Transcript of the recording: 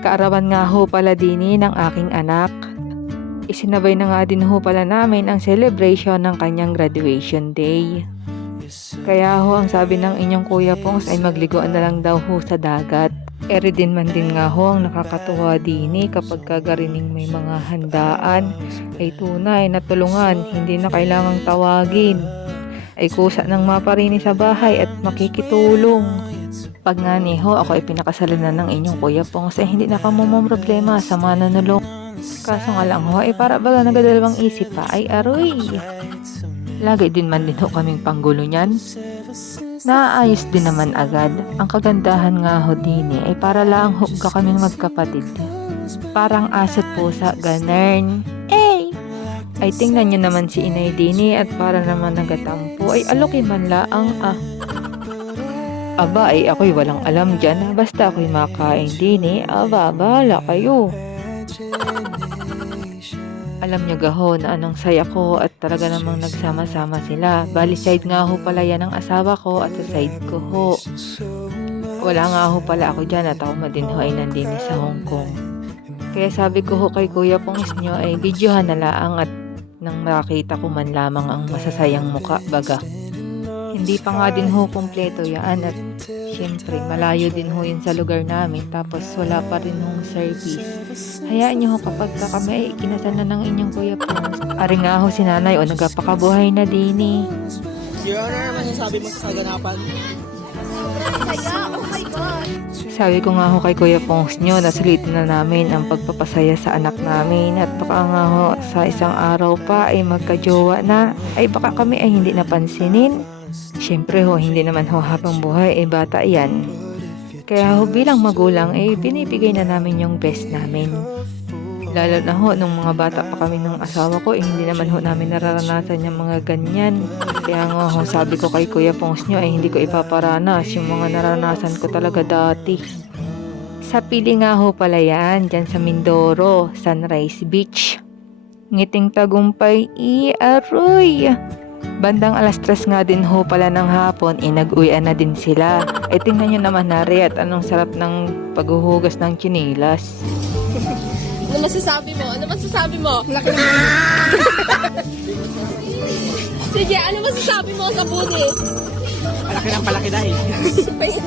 Kaarawan nga ho pala din ng aking anak. Isinabay na nga din ho pala namin ang celebration ng kanyang graduation day. Kaya ho ang sabi ng inyong Kuya Pongs ay magliguan na lang daw ho sa dagat. Eri din man din nga ho ang nakakatuwa din kapag kagarining may mga handaan ay tunay na tulungan, hindi na kailangang tawagin. Ay kusa nang maparini sa bahay at makikitulong. Pag nga ho ako ay pinakasalan na ng inyong Kuya Pongs ay hindi na kamumong problema sa mananulong. Kaso nga lang ho ay para baga nagadalawang isip pa ay aroy. Lagi din man din ho kaming panggulo niyan. Naayos din naman agad. Ang kagandahan nga ho din ay para lang ho ka kaming magkapatid. Parang aso't pusa, ganern. Ay tingnan nyo naman si Inay Dini at para naman nagatampo ay alokin man laang Aba ay ako'y walang alam dyan. Basta ako'y makain Dini, aba bahala kayo. Alam nyo gaho na anong saya ko at talaga namang nagsama-sama sila. Bali side nga ho pala yan ang asawa ko at sa side ko ho. Wala nga ho pala ako dyan at ako din ho ay nandini sa Hong Kong. Kaya sabi ko ho kay Kuya Pongs nyo ay videohan na laang at nang makita ko man lamang ang masasayang muka baga. Hindi pa nga din ho kumpleto yan at syempre malayo din ho yun sa lugar namin tapos wala pa rin hong service. Hayaan nyo ho kapag kami ay ikinasal na ng inyong Kuya Pongs. Ari nga ho si nanay o nagapakabuhay na din Your Honor, masasabi mo sa kaganapan? Saya, oh my God. Sabi ko nga ho kay Kuya Pongs nyo, nasulitin na namin ang pagpapasaya sa anak namin at baka nga ho sa isang araw pa ay magkajowa na, ay baka kami ay hindi napansinin. Siyempre ho, hindi naman ho habang buhay ay bata yan. Kaya ho bilang magulang ay binibigay na namin yung best namin. Lalo na ho, nung mga bata pa kami ng asawa ko, hindi naman ho namin nararanasan yung mga ganyan. Kaya nga ho, sabi ko kay Kuya Pongs nyo ay hindi ko ipaparanas yung mga naranasan ko talaga dati. Sa pili nga ho pala yan, dyan sa Mindoro, Sunrise Beach. Ngiting tagumpay, aroy! Bandang alas 3 nga din ho pala ng hapon, nag-uwian na din sila. Tingnan nyo naman na at anong sarap ng paghuhugas ng chinilas. Ano masasabi mo? Ano masasabi mo? Sige, ano masasabi mo sa buni? Palaki ng palaki dahil. Face